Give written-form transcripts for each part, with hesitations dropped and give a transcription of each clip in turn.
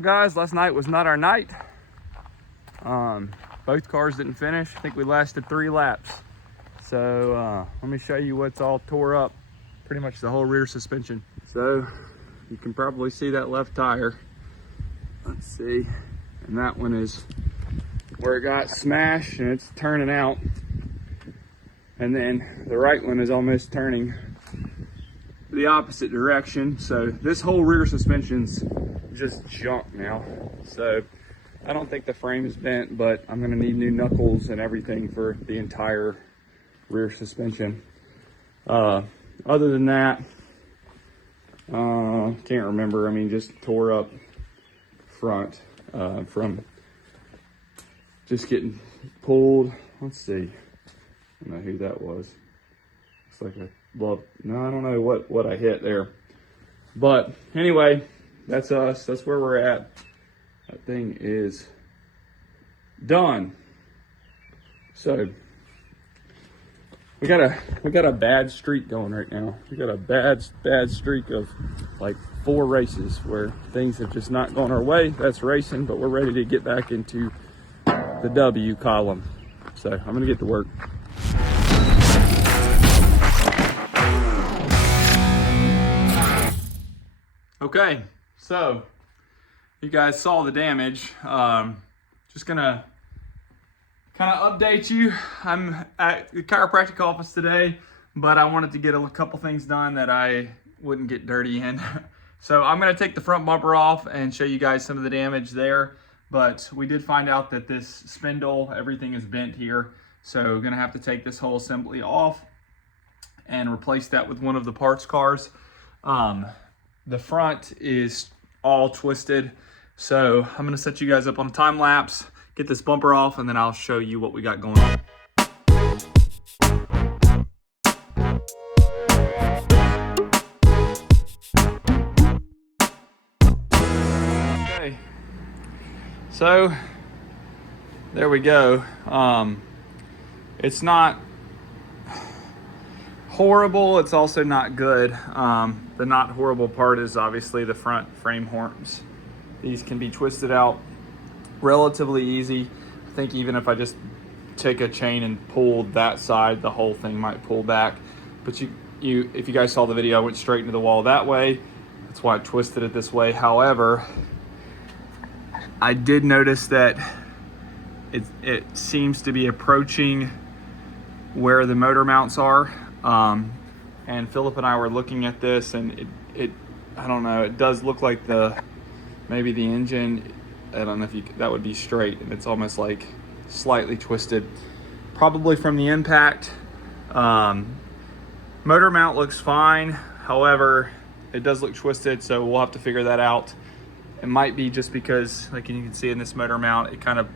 Well guys, last night was not our night. Both cars didn't finish. I think we lasted 3 laps. So let me show you what's all tore up. Pretty much the whole rear suspension. So you can probably see that left tire. Let's see. And that one is where it got smashed and it's turning out. And then the right one is almost turning the opposite direction. So this whole rear suspension's just junk now. So I don't think the frame is bent, but I'm gonna need new knuckles and everything for the entire rear suspension. Other than that, can't remember. I mean, just tore up front from just getting pulled. Let's see. I don't know who that was. It's like well, no, I don't know what I hit there. But anyway, that's us. That's where we're at. That thing is done. So we got a bad streak going right now. We got a bad streak of like 4 races where things have just not gone our way. That's racing, but we're ready to get back into the W column. So I'm gonna get to work. Okay, so you guys saw the damage. Just gonna kind of update you. I'm at the chiropractic office today, but I wanted to get a couple things done that I wouldn't get dirty in. So I'm gonna take the front bumper off and show you guys some of the damage there. But we did find out that this spindle, everything is bent here. So we're gonna have to take this whole assembly off and replace that with one of the parts cars. The front is all twisted. So I'm gonna set you guys up on a time lapse, get this bumper off, and then I'll show you what we got going on. Okay, so there we go. It's not horrible, it's also not good. The not horrible part is obviously the front frame horns. These can be twisted out relatively easy. I think even if I just take a chain and pulled that side, the whole thing might pull back. But if you guys saw the video, I went straight into the wall that way. That's why I twisted it this way. However, I did notice that it seems to be approaching where the motor mounts are. And Philip and I were looking at this, and it I don't know, it does look like maybe the engine, I don't know if that would be straight, and it's almost like slightly twisted, probably from the impact. Motor mount looks fine, however, it does look twisted, so we'll have to figure that out. It might be just because, like you can see in this motor mount, it kind of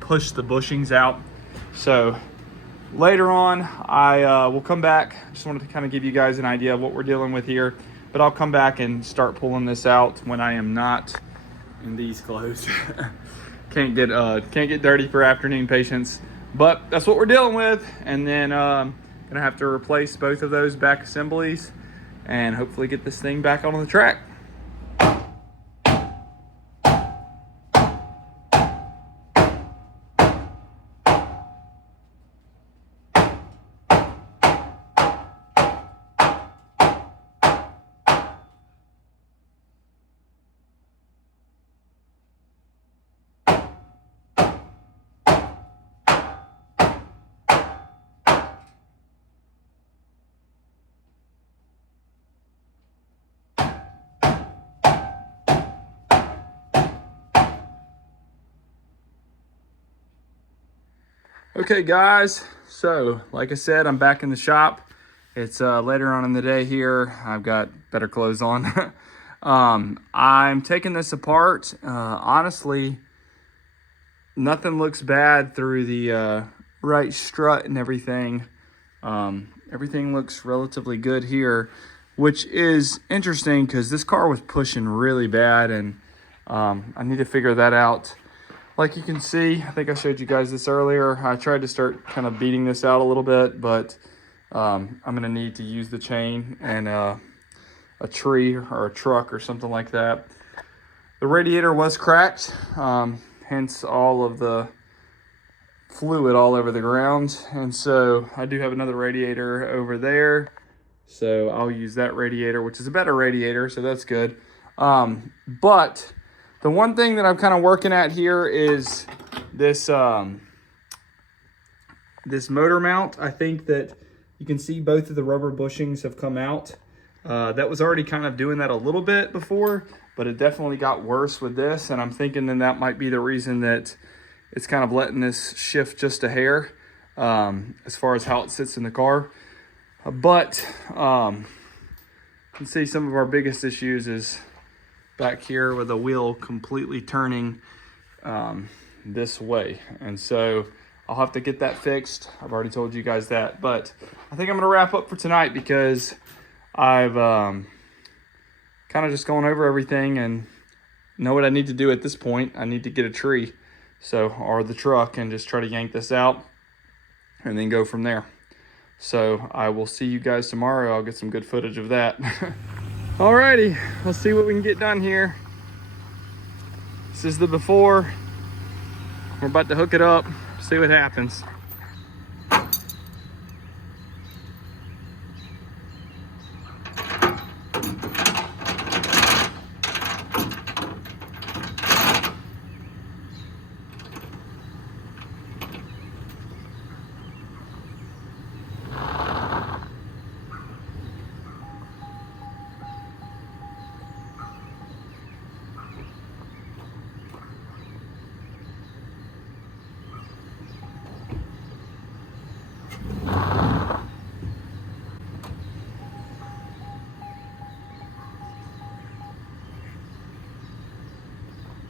pushed the bushings out. So later on, I will come back. Just wanted to kind of give you guys an idea of what we're dealing with here, but I'll come back and start pulling this out when I am not in these clothes. Can't get dirty for afternoon patients, but that's what we're dealing with. And then gonna have to replace both of those back assemblies and hopefully get this thing back on the track. Okay guys, so like I said, I'm back in the shop. It's later on in the day here. I've got better clothes on. I'm taking this apart. Honestly, nothing looks bad through the right strut and everything. Everything looks relatively good here, which is interesting because this car was pushing really bad, and I need to figure that out. Like you can see, I think I showed you guys this earlier. I tried to start kind of beating this out a little bit, but I'm gonna need to use the chain and a tree or a truck or something like that. the radiator was cracked, hence all of the fluid all over the ground. And so I do have another radiator over there. So I'll use that radiator, which is a better radiator, so that's good. But the one thing that I'm kind of working at here is this, this motor mount. I think that you can see both of the rubber bushings have come out. That was already kind of doing that a little bit before, but it definitely got worse with this. And I'm thinking then that might be the reason that it's kind of letting this shift just a hair as far as how it sits in the car. But you can see some of our biggest issues is back here with the wheel completely turning this way. And so I'll have to get that fixed. I've already told you guys that, but I think I'm gonna wrap up for tonight because I've kind of just gone over everything and know what I need to do at this point. I need to get a tree, or the truck, and just try to yank this out and then go from there. So I will see you guys tomorrow. I'll get some good footage of that. Alrighty, let's see what we can get done here. This is the before. We're about to hook it up, see what happens.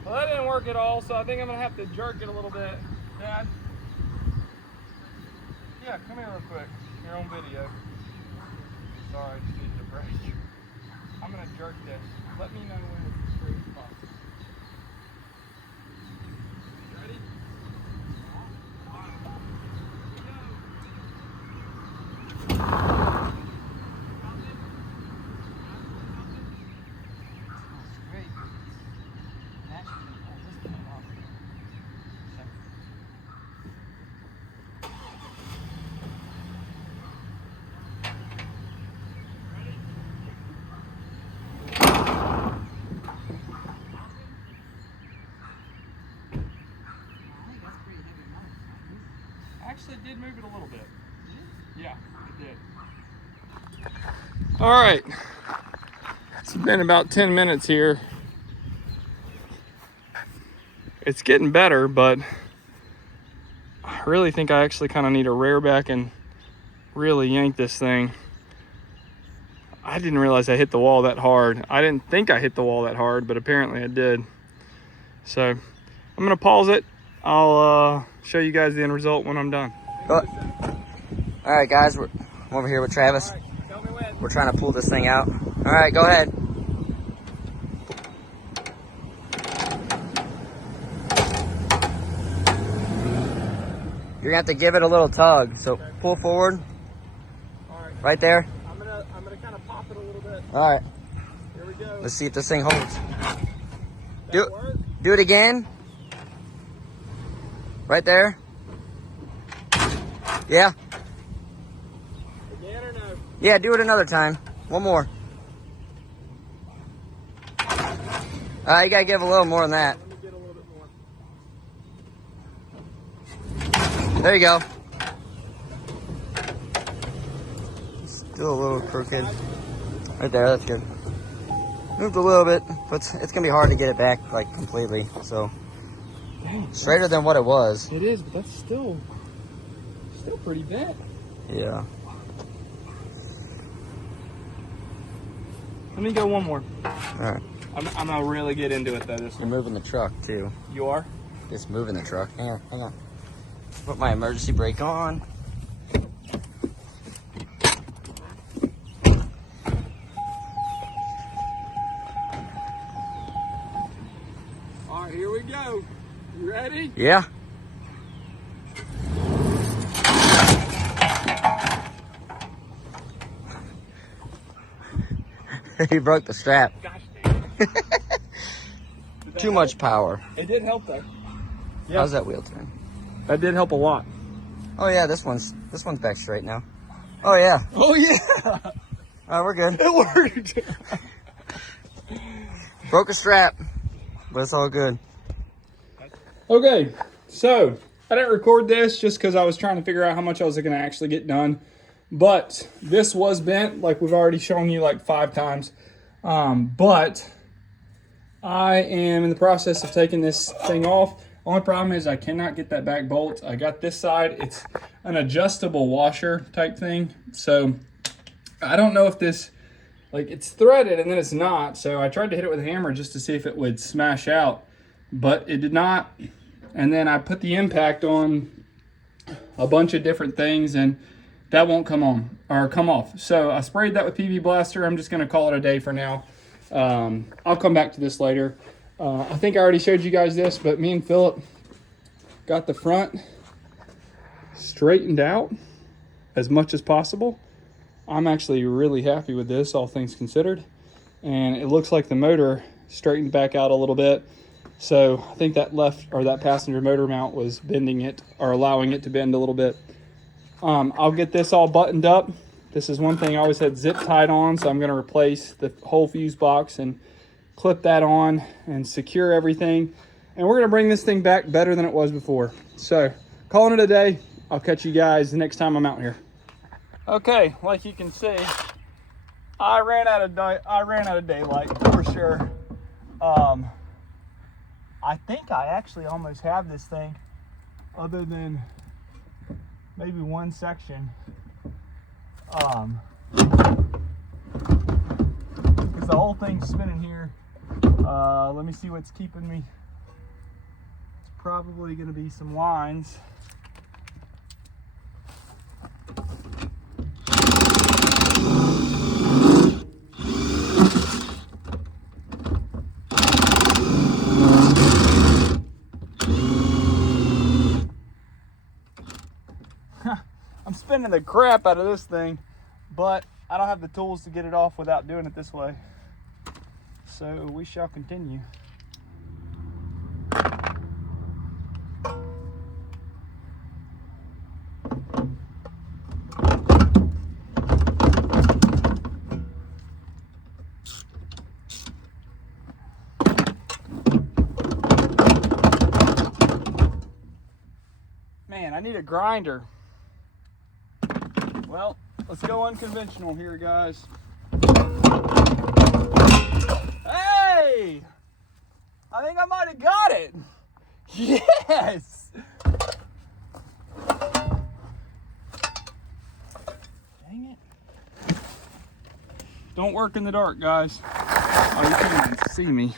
Well, that didn't work at all, so I think I'm gonna have to jerk it a little bit. Dad? Yeah, come here real quick. You're on video. Sorry, I just needed a break. I'm gonna jerk this. Let me know when it's a straight spot. Ready? Actually did move it a little bit. Yeah, it did. All right, it's been about 10 minutes here. It's getting better, but I really think I actually kind of need to rear back and really yank this thing. I didn't realize I hit the wall that hard. I didn't think I hit the wall that hard, but apparently I did. So I'm gonna pause it. I'll show you guys the end result when I'm done. All right, guys, I'm over here with Travis. All right, tell me when. We're trying to pull this thing out. All right, go ahead. You're gonna have to give it a little tug. So pull forward. All right. Right there. I'm gonna kind of pop it a little bit. All right. Here we go. Let's see if this thing holds. That work? Do it again. Right there. Yeah. Again or no? Yeah, do it another time. One more. You gotta give a little more than that. Let me get a little bit more. There you go. Still a little crooked. Right there, that's good. Moved a little bit, but it's gonna be hard to get it back like completely. So straighter than what it was. It is, but that's still pretty bent. Yeah. Let me go one more. All right. I'm gonna really get into it though this You're one. moving the truck too. You are? Just moving the truck. Hang on. Put my emergency brake on. All right, here we go. You ready? Yeah. He broke the strap. Gosh dang it. too much power. It did help though. Yeah. How's that wheel turn? That did help a lot. Oh yeah, this one's back straight now. Oh yeah. Oh yeah. We're good. It worked. Broke a strap, but it's all good. Okay, so I didn't record this just because I was trying to figure out how much I was going to actually get done. But this was bent, like we've already shown you like 5 times. But I am in the process of taking this thing off. Only problem is I cannot get that back bolt. I got this side. It's an adjustable washer type thing. So I don't know if this, like it's threaded and then it's not. So I tried to hit it with a hammer just to see if it would smash out, but it did not. And then I put the impact on a bunch of different things and that won't come on or come off. So I sprayed that with PB Blaster. I'm just gonna call it a day for now. I'll come back to this later. I think I already showed you guys this, but me and Philip got the front straightened out as much as possible. I'm actually really happy with this, all things considered. And it looks like the motor straightened back out a little bit. So I think that that passenger motor mount was bending it or allowing it to bend a little bit. I'll get this all buttoned up. This is one thing I always had zip tied on, so I'm gonna replace the whole fuse box and clip that on and secure everything. And we're gonna bring this thing back better than it was before. So calling it a day. I'll catch you guys the next time I'm out here. Okay, like you can see, I ran out of daylight for sure. I think I actually almost have this thing, other than maybe one section. Because the whole thing's spinning here. Let me see what's keeping me. It's probably going to be some lines. I'm spinning the crap out of this thing, but I don't have the tools to get it off without doing it this way. So we shall continue. Man, I need a grinder. Well, let's go unconventional here, guys. Hey! I think I might have got it. Yes! Dang it. Don't work in the dark, guys. Oh, you can't see me.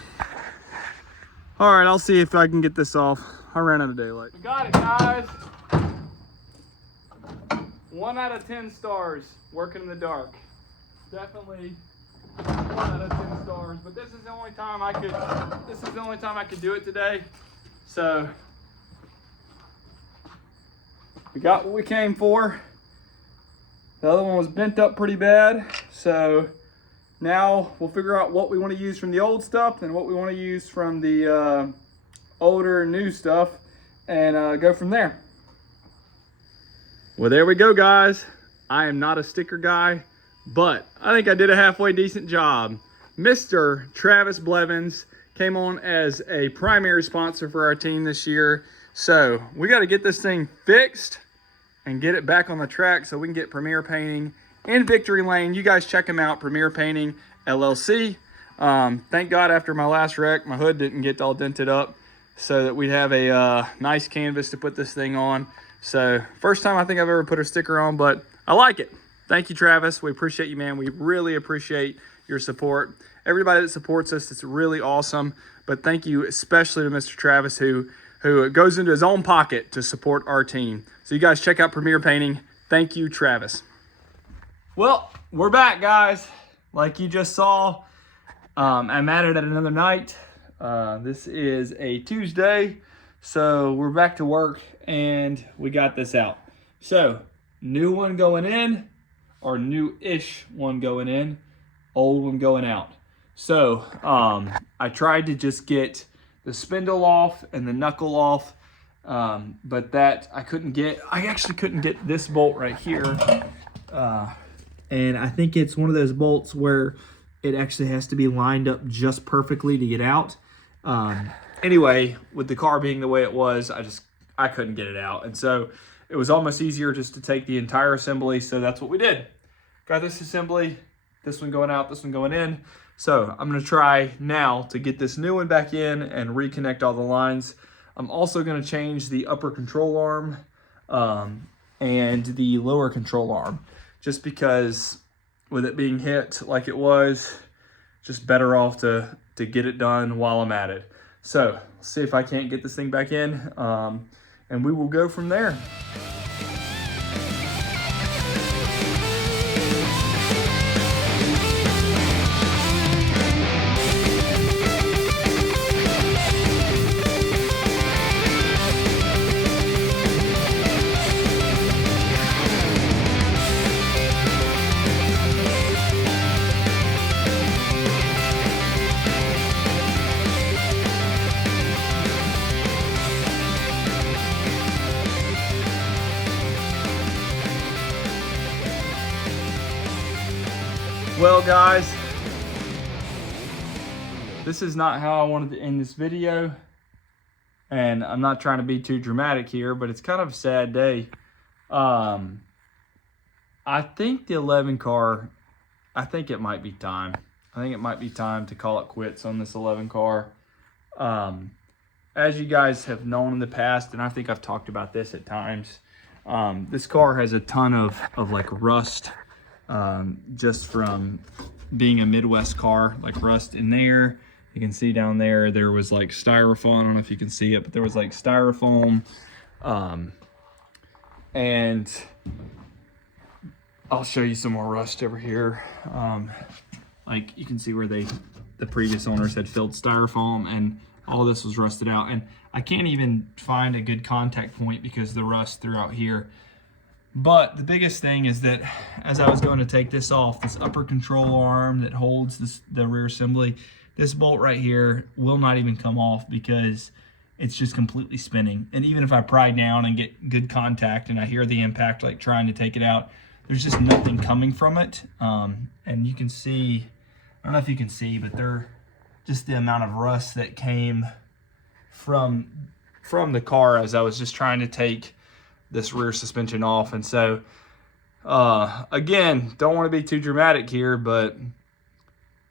All right, I'll see if I can get this off. I ran out of daylight. We got it, guys. 1 out of 10 stars working in the dark. Definitely 1 out of 10 stars. But this is the only time I could do it today. So we got what we came for. The other one was bent up pretty bad. So now we'll figure out what we want to use from the old stuff and what we want to use from the older new stuff and go from there. Well, there we go, guys. I am not a sticker guy, but I think I did a halfway decent job. Mr. Travis Blevins came on as a primary sponsor for our team this year. So we got to get this thing fixed and get it back on the track so we can get Premier Painting in Victory Lane. You guys check them out, Premier Painting LLC. Thank God after my last wreck, my hood didn't get all dented up so that we'd have a nice canvas to put this thing on. So first time I think I've ever put a sticker on, but I like it. Thank you, Travis. We appreciate you, man. We really appreciate your support. Everybody that supports us, it's really awesome. But thank you especially to Mr. Travis who goes into his own pocket to support our team. So you guys check out Premier Painting. Thank you, Travis. Well, we're back, guys. Like you just saw, I'm at it at another night. This is a Tuesday. So we're back to work and we got this out. So new one going in, or new-ish one going in, old one going out. So I tried to just get spindle off and the knuckle off. But that I actually couldn't get this bolt right here. And I think it's one of those bolts where it actually has to be lined up just perfectly to get out. Anyway, with the car being the way it was, I couldn't get it out. And so it was almost easier just to take the entire assembly. So that's what we did. Got this assembly, this one going out, this one going in. So I'm gonna try now to get this new one back in and reconnect all the lines. I'm also gonna change the upper control arm and the lower control arm, just because with it being hit like it was, just better off to get it done while I'm at it. So let's see if I can't get this thing back in, and we will go from there. Well, guys, this is not how I wanted to end this video, and I'm not trying to be too dramatic here, but it's kind of a sad day. I think the 11 car, I think it might be time. I think it might be time to call it quits on this 11 car. As you guys have known in the past, and I think I've talked about this at times, this car has a ton of like rust, just from being a Midwest car, like rust in there. You can see down there, there was like styrofoam. I don't know if you can see it, but there was like styrofoam. And I'll show you some more rust over here. Like you can see where the previous owners had filled styrofoam, and all this was rusted out. And I can't even find a good contact point because the rust throughout here. But the biggest thing is that as I was going to take this off, this upper control arm that holds the rear assembly, this bolt right here will not even come off because it's just completely spinning. And even if I pry down and get good contact and I hear the impact like trying to take it out, there's just nothing coming from it. And you can see, I don't know if you can see, but just the amount of rust that came from the car as I was just trying to take this rear suspension off. And so again, don't want to be too dramatic here, but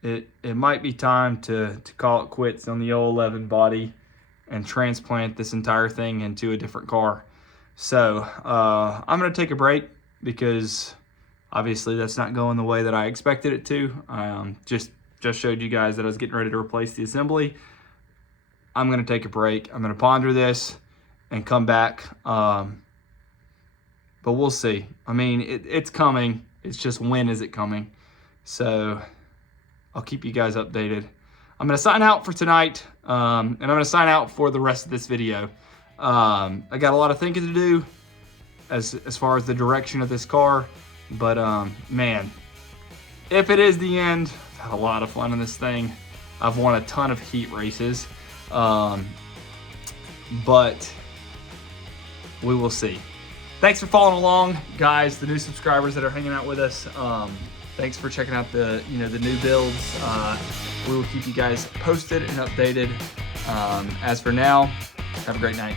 it might be time to call it quits on the 011 body and transplant this entire thing into a different car. So I'm going to take a break because obviously that's not going the way that I expected it to. Just showed you guys that I was getting ready to replace the assembly. I'm going to take a break. I'm going to ponder this and come back. But we'll see. I mean, it's coming. It's just when is it coming? So I'll keep you guys updated. I'm going to sign out for tonight, and I'm going to sign out for the rest of this video. I got a lot of thinking to do as far as the direction of this car. But, man, if it is the end, I've had a lot of fun in this thing. I've won a ton of heat races. But we will see. Thanks for following along, guys, the new subscribers that are hanging out with us. Thanks for checking out the new builds. We will keep you guys posted and updated. As for now, have a great night.